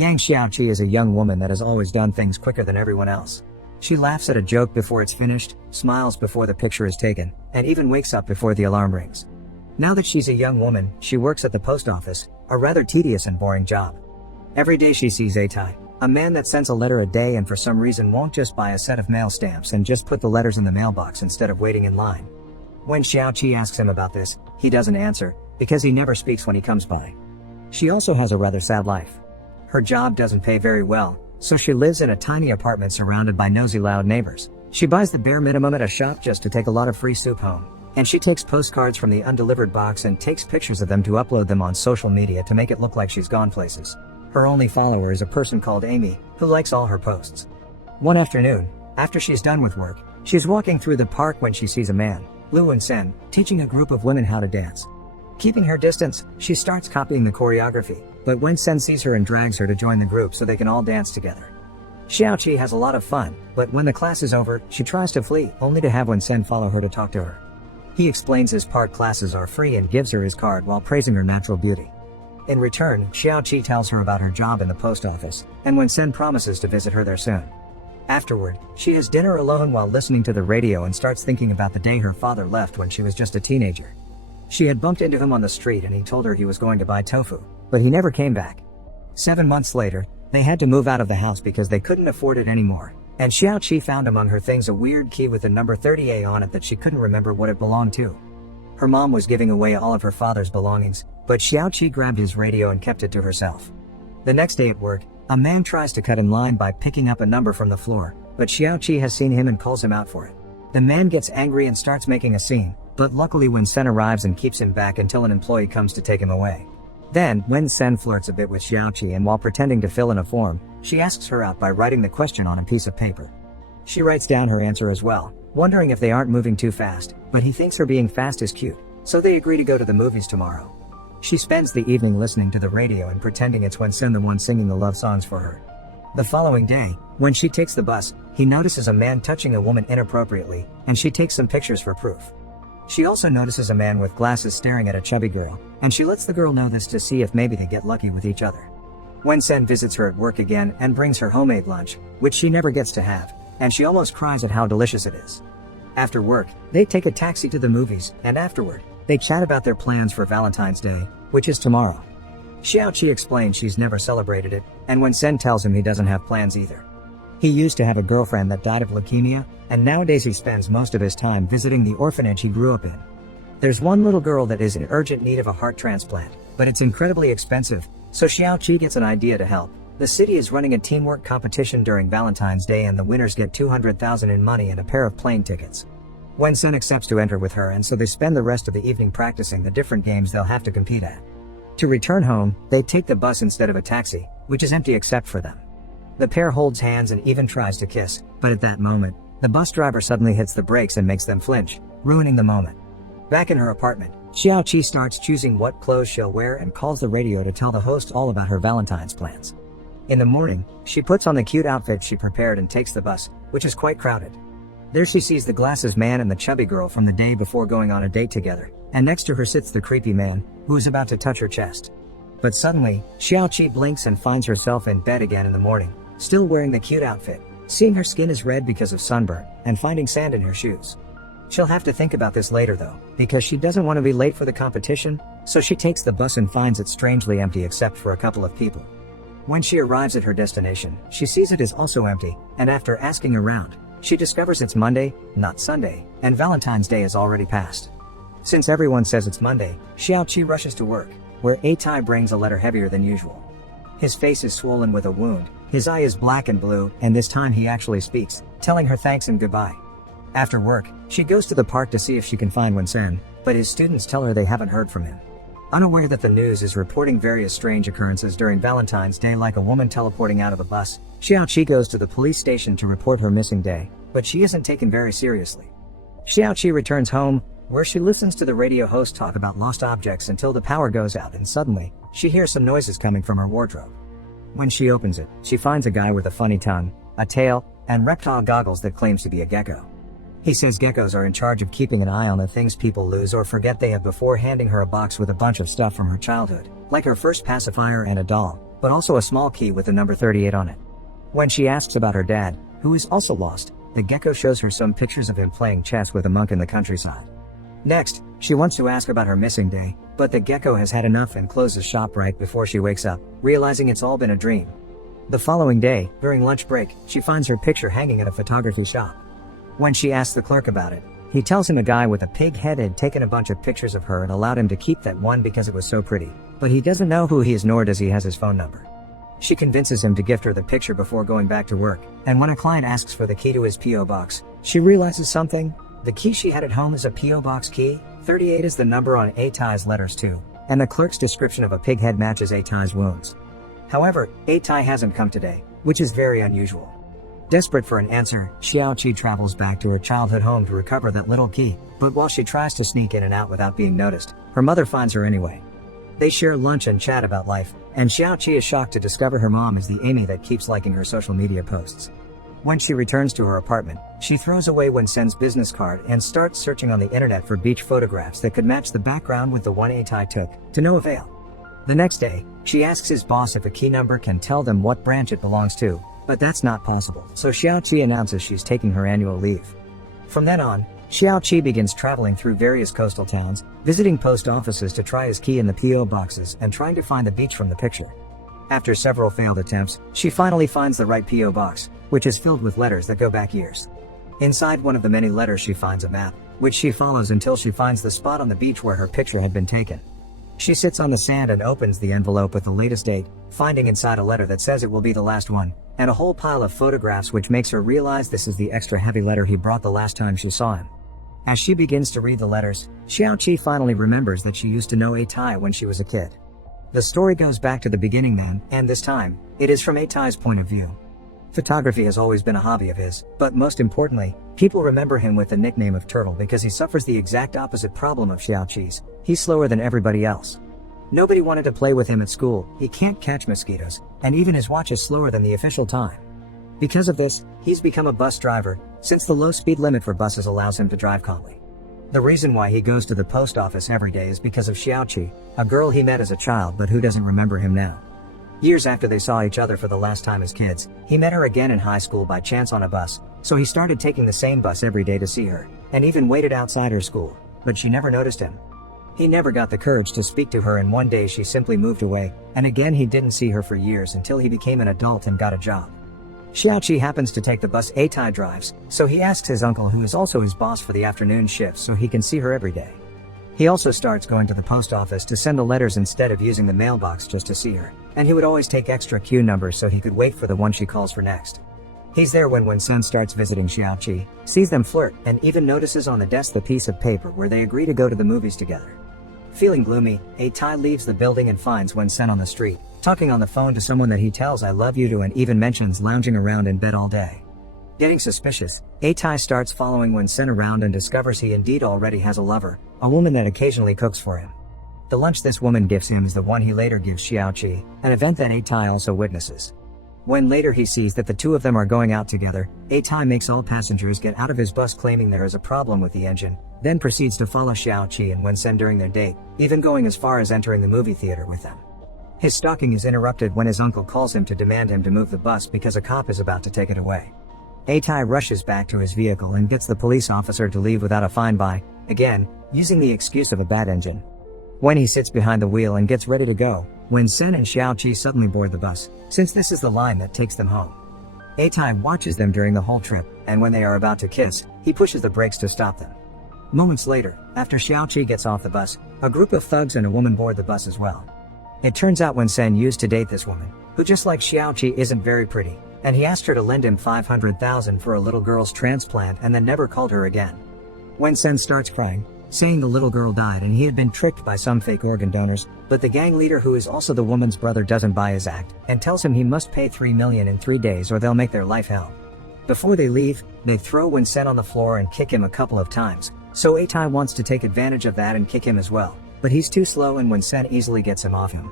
Yang Xiaoqi is a young woman that has always done things quicker than everyone else. She laughs at a joke before it's finished, smiles before the picture is taken, and even wakes up before the alarm rings. Now that she's a young woman, she works at the post office, a rather tedious and boring job. Every day she sees A-Tai, a man that sends a letter a day and for some reason won't just buy a set of mail stamps and just put the letters in the mailbox instead of waiting in line. When Xiaoqi asks him about this, he doesn't answer, because he never speaks when he comes by. She also has a rather sad life. Her job doesn't pay very well, so she lives in a tiny apartment surrounded by nosy loud neighbors. She buys the bare minimum at a shop just to take a lot of free soup home. And she takes postcards from the undelivered box and takes pictures of them to upload them on social media to make it look like she's gone places. Her only follower is a person called Amy, who likes all her posts. One afternoon, after she's done with work, she's walking through the park when she sees a man, Lu Wensen, teaching a group of women how to dance. Keeping her distance, she starts copying the choreography, but Wensen sees her and drags her to join the group so they can all dance together. Xiaoqi has a lot of fun, but when the class is over, she tries to flee, only to have Wensen follow her to talk to her. He explains his part classes are free and gives her his card while praising her natural beauty. In return, Xiaoqi tells her about her job in the post office, and Wensen promises to visit her there soon. Afterward, she has dinner alone while listening to the radio and starts thinking about the day her father left when she was just a teenager. She had bumped into him on the street and he told her he was going to buy tofu, but he never came back. 7 months later, they had to move out of the house because they couldn't afford it anymore, and Xiaoqi found among her things a weird key with the number 30A on it that she couldn't remember what it belonged to. Her mom was giving away all of her father's belongings, but Xiaoqi grabbed his radio and kept it to herself. The next day at work, a man tries to cut in line by picking up a number from the floor, but Xiaoqi has seen him and calls him out for it. The man gets angry and starts making a scene, but luckily Wensen arrives and keeps him back until an employee comes to take him away. Then, Wensen flirts a bit with Xiaoqi and while pretending to fill in a form, she asks her out by writing the question on a piece of paper. She writes down her answer as well, wondering if they aren't moving too fast, but he thinks her being fast is cute, so they agree to go to the movies tomorrow. She spends the evening listening to the radio and pretending it's Wensen the one singing the love songs for her. The following day, when she takes the bus, he notices a man touching a woman inappropriately, and she takes some pictures for proof. She also notices a man with glasses staring at a chubby girl, and she lets the girl know this to see if maybe they get lucky with each other. Wensen visits her at work again and brings her homemade lunch, which she never gets to have, and she almost cries at how delicious it is. After work, they take a taxi to the movies, and afterward, they chat about their plans for Valentine's Day, which is tomorrow. Xiaoqi explains she's never celebrated it, and Wensen tells him he doesn't have plans either. He used to have a girlfriend that died of leukemia, and nowadays he spends most of his time visiting the orphanage he grew up in. There's one little girl that is in urgent need of a heart transplant, but it's incredibly expensive, so Xiaoqi gets an idea to help. The city is running a teamwork competition during Valentine's Day and the winners get 200,000 in money and a pair of plane tickets. Wensen accepts to enter with her and so they spend the rest of the evening practicing the different games they'll have to compete at. To return home, they take the bus instead of a taxi, which is empty except for them. The pair holds hands and even tries to kiss, but at that moment, the bus driver suddenly hits the brakes and makes them flinch, ruining the moment. Back in her apartment, Xiaoqi starts choosing what clothes she'll wear and calls the radio to tell the host all about her Valentine's plans. In the morning, she puts on the cute outfit she prepared and takes the bus, which is quite crowded. There she sees the glasses man and the chubby girl from the day before going on a date together, and next to her sits the creepy man, who is about to touch her chest. But suddenly, Xiaoqi blinks and finds herself in bed again in the morning, still wearing the cute outfit, seeing her skin is red because of sunburn, and finding sand in her shoes. She'll have to think about this later though, because she doesn't want to be late for the competition, so she takes the bus and finds it strangely empty except for a couple of people. When she arrives at her destination, she sees it is also empty, and after asking around, she discovers it's Monday, not Sunday, and Valentine's Day is already passed. Since everyone says it's Monday, Xiaoqi rushes to work, where A-Tai brings a letter heavier than usual. His face is swollen with a wound, his eye is black and blue, and this time he actually speaks, telling her thanks and goodbye. After work, she goes to the park to see if she can find Wensen, but his students tell her they haven't heard from him. Unaware that the news is reporting various strange occurrences during Valentine's Day like a woman teleporting out of a bus, Xiaoqi goes to the police station to report her missing day, but she isn't taken very seriously. Xiaoqi returns home, where she listens to the radio host talk about lost objects until the power goes out and suddenly, she hears some noises coming from her wardrobe. When she opens it, she finds a guy with a funny tongue, a tail, and reptile goggles that claims to be a gecko. He says geckos are in charge of keeping an eye on the things people lose or forget they have before handing her a box with a bunch of stuff from her childhood, like her first pacifier and a doll, but also a small key with the number 38 on it. When she asks about her dad, who is also lost, the gecko shows her some pictures of him playing chess with a monk in the countryside. Next, she wants to ask about her missing day, but the gecko has had enough and closes shop right before she wakes up, realizing it's all been a dream. The following day, during lunch break, she finds her picture hanging at a photography shop. When she asks the clerk about it, he tells him a guy with a pig head had taken a bunch of pictures of her and allowed him to keep that one because it was so pretty, but he doesn't know who he is nor does he has his phone number. She convinces him to gift her the picture before going back to work, and when a client asks for the key to his P.O. box, she realizes something. The key she had at home is a P.O. box key, 38 is the number on Atai's letters too, and the clerk's description of a pig head matches Atai's wounds. However, Atai hasn't come today, which is very unusual. Desperate for an answer, Xiaoqi travels back to her childhood home to recover that little key, but while she tries to sneak in and out without being noticed, her mother finds her anyway. They share lunch and chat about life, and Xiaoqi is shocked to discover her mom is the Amy that keeps liking her social media posts. When she returns to her apartment, she throws away Wensen's business card and starts searching on the internet for beach photographs that could match the background with the one Atai took, to no avail. The next day, she asks his boss if a key number can tell them what branch it belongs to, but that's not possible, so Xiaoqi announces she's taking her annual leave. From then on, Xiaoqi begins traveling through various coastal towns, visiting post offices to try his key in the P.O. boxes and trying to find the beach from the picture. After several failed attempts, she finally finds the right P.O. box, which is filled with letters that go back years. Inside one of the many letters she finds a map, which she follows until she finds the spot on the beach where her picture had been taken. She sits on the sand and opens the envelope with the latest date, finding inside a letter that says it will be the last one, and a whole pile of photographs which makes her realize this is the extra heavy letter he brought the last time she saw him. As she begins to read the letters, Xiaoqi finally remembers that she used to know Atai when she was a kid. The story goes back to the beginning then, and this time, it is from Atai's point of view. Photography has always been a hobby of his, but most importantly, people remember him with the nickname of Turtle because he suffers the exact opposite problem of Xiaoqi's. He's slower than everybody else. Nobody wanted to play with him at school, he can't catch mosquitoes, and even his watch is slower than the official time. Because of this, he's become a bus driver, since the low speed limit for buses allows him to drive calmly. The reason why he goes to the post office every day is because of Xiaoqi, a girl he met as a child but who doesn't remember him now. Years after they saw each other for the last time as kids, he met her again in high school by chance on a bus, so he started taking the same bus every day to see her, and even waited outside her school, but she never noticed him. He never got the courage to speak to her and one day she simply moved away, and again he didn't see her for years until he became an adult and got a job. Xiaoqi happens to take the bus Atai drives, so he asks his uncle who is also his boss for the afternoon shift so he can see her every day. He also starts going to the post office to send the letters instead of using the mailbox just to see her, and he would always take extra queue numbers so he could wait for the one she calls for next. He's there when Wensen starts visiting Xiaoqi, sees them flirt, and even notices on the desk the piece of paper where they agree to go to the movies together. Feeling gloomy, Atai leaves the building and finds Wensen on the street, talking on the phone to someone that he tells I love you to and even mentions lounging around in bed all day. Getting suspicious, Atai starts following Wensen around and discovers he indeed already has a lover, a woman that occasionally cooks for him. The lunch this woman gives him is the one he later gives Xiaoqi, an event that Atai also witnesses. When later he sees that the two of them are going out together, Atai makes all passengers get out of his bus claiming there is a problem with the engine, then proceeds to follow Xiaoqi and Wensen during their date, even going as far as entering the movie theater with them. His stalking is interrupted when his uncle calls him to demand him to move the bus because a cop is about to take it away. Atai rushes back to his vehicle and gets the police officer to leave without a fine by, again, using the excuse of a bad engine. When he sits behind the wheel and gets ready to go, Wensen and Xiaoqi suddenly board the bus, since this is the line that takes them home. Atai watches them during the whole trip, and when they are about to kiss, he pushes the brakes to stop them. Moments later, after Xiaoqi gets off the bus, a group of thugs and a woman board the bus as well. It turns out Wensen used to date this woman, who just like Xiaoqi isn't very pretty, and he asked her to lend him 500,000 for a little girl's transplant and then never called her again. Wensen starts crying, saying the little girl died and he had been tricked by some fake organ donors, but the gang leader who is also the woman's brother doesn't buy his act, and tells him he must pay 3 million in 3 days or they'll make their life hell. Before they leave, they throw Wensen on the floor and kick him a couple of times, so Atai wants to take advantage of that and kick him as well, but he's too slow and Wensen easily gets him off him.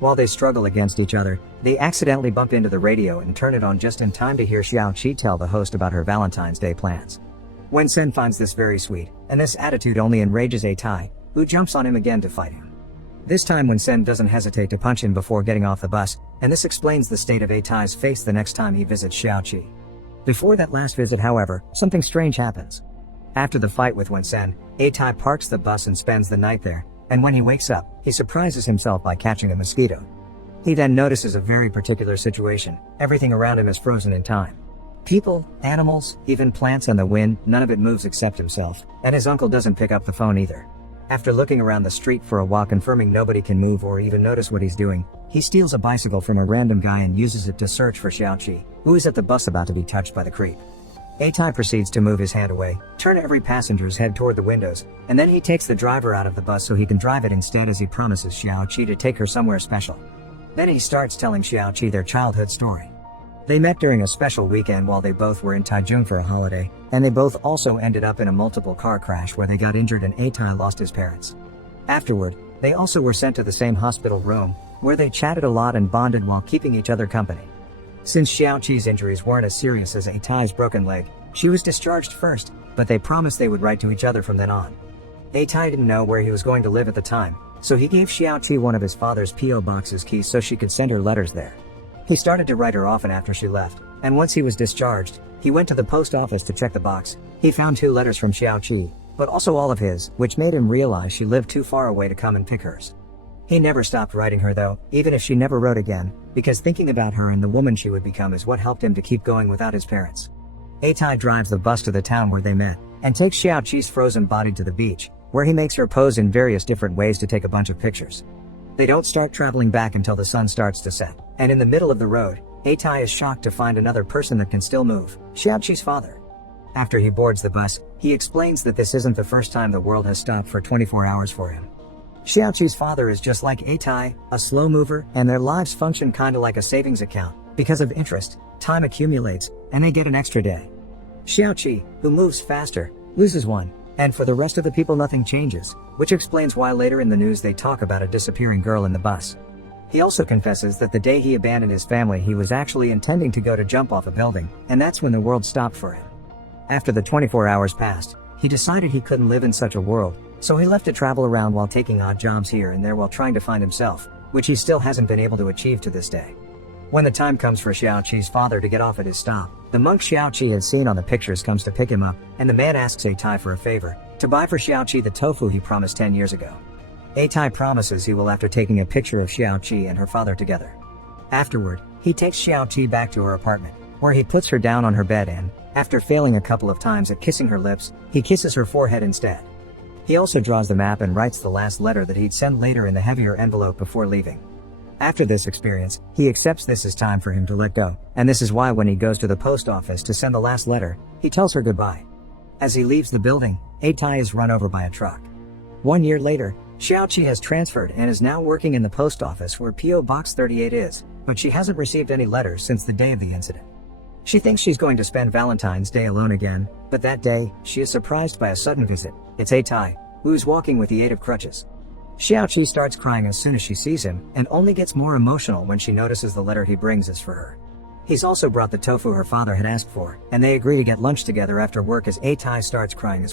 While they struggle against each other, they accidentally bump into the radio and turn it on just in time to hear Xiaoqi tell the host about her Valentine's Day plans. Wensen finds this very sweet, and this attitude only enrages Atai, who jumps on him again to fight him. This time Wensen doesn't hesitate to punch him before getting off the bus, and this explains the state of Atai's face the next time he visits Xiaoqi. Before that last visit, however, something strange happens. After the fight with Wensen, Atai parks the bus and spends the night there, and when he wakes up, he surprises himself by catching a mosquito. He then notices a very particular situation. Everything around him is frozen in time. People, animals, even plants and the wind, none of it moves except himself, and his uncle doesn't pick up the phone either. After looking around the street for a while confirming nobody can move or even notice what he's doing, he steals a bicycle from a random guy and uses it to search for Xiaoqi, who is at the bus about to be touched by the creep. Atai proceeds to move his hand away, turn every passenger's head toward the windows, and then he takes the driver out of the bus so he can drive it instead as he promises Xiaoqi to take her somewhere special. Then he starts telling Xiaoqi their childhood story. They met during a special weekend while they both were in Taichung for a holiday, and they both also ended up in a multiple car crash where they got injured and Atai lost his parents. Afterward, they also were sent to the same hospital room, where they chatted a lot and bonded while keeping each other company. Since Xiaoqi's injuries weren't as serious as Atai's broken leg, she was discharged first, but they promised they would write to each other from then on. Atai didn't know where he was going to live at the time, so he gave Xiaoqi one of his father's P.O. box's keys so she could send her letters there. He started to write her often after she left, and once he was discharged, he went to the post office to check the box. He found 2 letters from Xiaoqi, but also all of his, which made him realize she lived too far away to come and pick hers. He never stopped writing her though, even if she never wrote again, because thinking about her and the woman she would become is what helped him to keep going without his parents. Atai drives the bus to the town where they met, and takes Xiaoqi's frozen body to the beach, where he makes her pose in various different ways to take a bunch of pictures. They don't start traveling back until the sun starts to set, and in the middle of the road, Atai is shocked to find another person that can still move, Xiaoqi's father. After he boards the bus, he explains that this isn't the first time the world has stopped for 24 hours for him. Xiaoqi's father is just like Atai, a slow mover, and their lives function kinda like a savings account. Because of interest, time accumulates, and they get an extra day. Xiaoqi, who moves faster, loses one, and for the rest of the people nothing changes, which explains why later in the news they talk about a disappearing girl in the bus. He also confesses that the day he abandoned his family he was actually intending to go to jump off a building, and that's when the world stopped for him. After the 24 hours passed, he decided he couldn't live in such a world, so he left to travel around while taking odd jobs here and there while trying to find himself, which he still hasn't been able to achieve to this day. When the time comes for Xiaoqi's father to get off at his stop, the monk Xiaoqi had seen on the pictures comes to pick him up, and the man asks Atai for a favor, to buy for Xiaoqi the tofu he promised 10 years ago. Atai promises he will after taking a picture of Xiaoqi and her father together. Afterward, he takes Xiaoqi back to her apartment, where he puts her down on her bed and, after failing a couple of times at kissing her lips, he kisses her forehead instead. He also draws the map and writes the last letter that he'd send later in the heavier envelope before leaving. After this experience, he accepts this is time for him to let go, and this is why when he goes to the post office to send the last letter, he tells her goodbye. As he leaves the building, Atai is run over by a truck. 1 year later, Xiaoqi has transferred and is now working in the post office where P.O. Box 38 is, but she hasn't received any letters since the day of the incident. She thinks she's going to spend Valentine's Day alone again, but that day, she is surprised by a sudden visit. It's Atai, who is walking with the aid of crutches. Xiaoqi starts crying as soon as she sees him, and only gets more emotional when she notices the letter he brings is for her. He's also brought the tofu her father had asked for, and they agree to get lunch together after work as Atai starts crying as well.